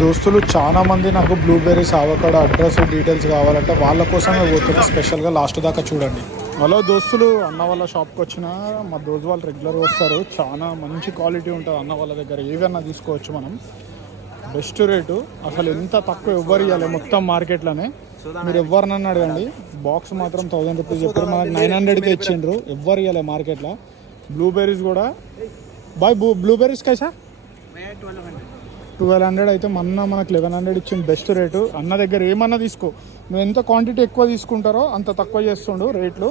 దోస్తులు చాలా మంది నాకు బ్లూబెర్రీస్ అవకాడో అడ్రస్ డీటెయిల్స్ కావాలంటే వాళ్ళ కోసమే పోతున్నా స్పెషల్గా లాస్ట్ దాకా చూడండి. హలో దోస్తులు, అన్న వాళ్ళ షాప్కి వచ్చిన మా దోస్తు వాళ్ళు రెగ్యులర్గా వస్తారు. చాలా మంచి క్వాలిటీ ఉంటుంది అన్న వాళ్ళ దగ్గర. ఏవన్నా తీసుకోవచ్చు మనం, బెస్ట్ రేటు. అసలు ఎంత తక్కువ ఎవ్వరు ఇవ్వాలి మొత్తం మార్కెట్లోనే. మీరు ఎవరినన్నా అడగండి, బాక్స్ మాత్రం 1000 రూపీస్ చెప్పారు, మనకు 900కే ఇచ్చిండ్రు. ఎవ్వరు ఇవ్వాలి మార్కెట్లో. బ్లూబెర్రీస్ కూడా బాయ్, బ్లూబెర్రీస్ కైసా 1200 అయితే మనకు 1100 ఇచ్చింది. Best rate. అన్న దగ్గర ఏమన్నా తీసుకో, నువ్వు ఎంత క్వాంటిటీ ఎక్కువ తీసుకుంటారో అంత తక్కువ చేస్తుండు రేట్లు.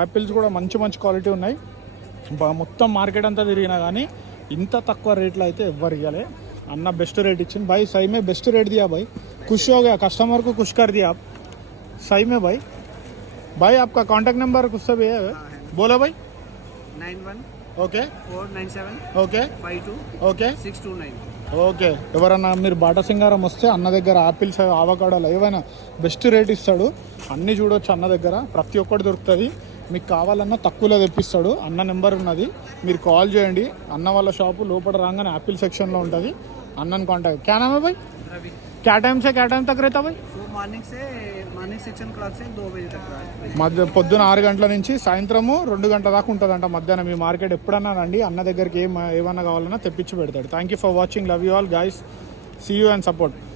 యాపిల్స్ కూడా మంచి మంచి క్వాలిటీ ఉన్నాయి. మొత్తం మార్కెట్ అంతా తిరిగినా కానీ ఇంత తక్కువ రేట్లో అయితే ఎవ్వరు ఇవ్వాలి. అన్న బెస్ట్ रेट इच्छिन भाई, सही में बेस्ट रेट दिया भाई, खुश हो गया, कस्टमर को खुश कर दिया आप सही में भाई. भाई आपका कांटेक्ट नंबर कुछ सब है बोलो भाई. 91 ఓకే 497 ఓకే 52 ఓకే 629. ఓకే. ఎవరన్నా మీరు బాటా సింగారం వస్తే అన్న దగ్గర ఆపిల్స్ అవకాడోలు ఏవైనా బెస్ట్ రేట్ ఇస్తాడు. అన్నీ చూడవచ్చు అన్న దగ్గర, ప్రతి ఒక్కటి దొరుకుతుంది. మీకు కావాలన్నా తక్కువలో తెప్పిస్తాడు. అన్న నెంబర్ ఉన్నది, మీరు కాల్ చేయండి. అన్న వాళ్ళ షాపు లోపల రాగానే యాపిల్ సెక్షన్లో ఉంటుంది. అన్నని కాంటాక్ట్. క్యా నామ్ హై భాయ్? रवि. क्या टाइम से क्या टाइम तक रहता भाई? मॉर्निंग 6 o'clock से 2 बजे तक. మధ్య పొద్దున 6 గంటల నుంచి సాయంత్రము 2 గంటల దాకా ఉంటుందంట మధ్యాహ్నం. మీ మార్కెట్ ఎప్పుడన్నా రండి, అన్న దగ్గరికి ఏమన్నా కావాలన్నా తెప్పించి పెడతాడు. Thank you for watching, love you all guys, see you and support.